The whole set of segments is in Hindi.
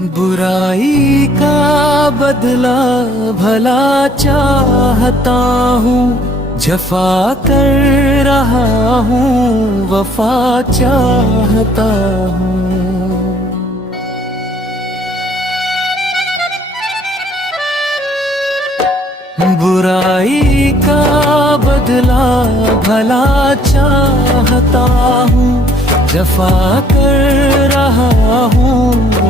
बुराई का बदला भला चाहता हूँ, जफा कर रहा हूँ वफा चाहता हूँ। बुराई का बदला भला चाहता हूँ, जफा कर रहा हूँ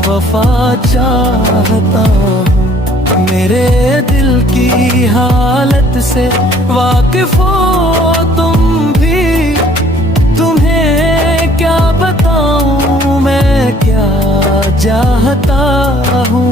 वफा चाहता हूँ। मेरे दिल की हालत से वाकिफ हो तुम भी, तुम्हें क्या बताऊँ मैं क्या चाहता हूँ।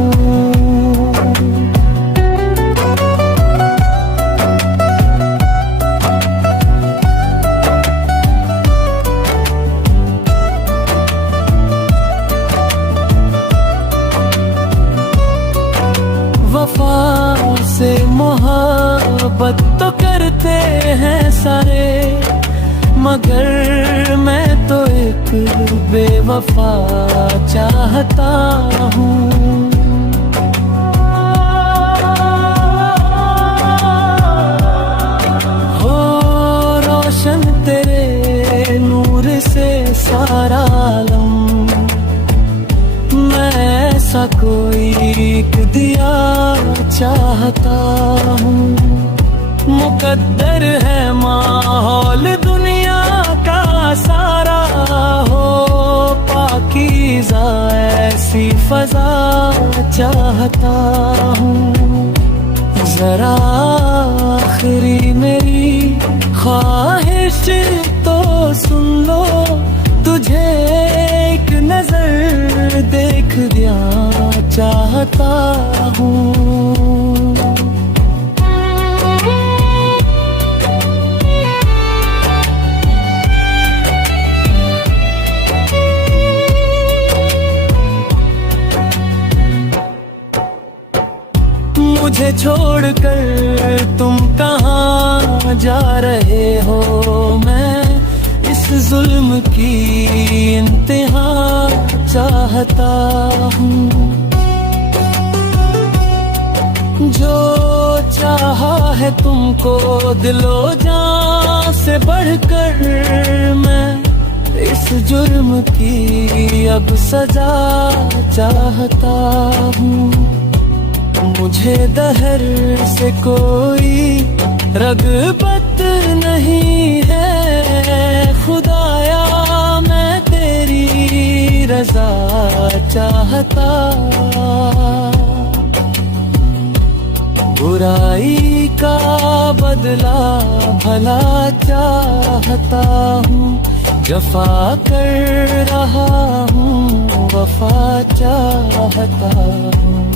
वफा से मोहब्बत तो करते हैं सारे, मगर मैं तो एक बेवफा चाहता हूँ। हो रोशन तेरे नूर से सारा आलम, ऐसा कोई एक दिया चाहता हूँ। मुकद्दर है माहौल दुनिया का सारा, हो पाकीज़ा ऐसी फजा चाहता हूँ। जरा आखिरी मेरी ख्वाहिश तो सुन लो, तुझे एक नजर देख दिया चाहता हूँ। मुझे छोड़कर तुम कहाँ जा रहे हो, मैं इस जुल्म की इंतहा चाहता हूँ। जो चाहा है तुमको दिलो जान से बढ़कर, मैं इस जुर्म की अब सजा चाहता हूँ। मुझे दहर से कोई रग़बत नहीं है, खुदाया मैं तेरी रज़ा चाहता। बुराई का बदला भला चाहता हूँ, जफा कर रहा हूँ वफा चाहता हूँ।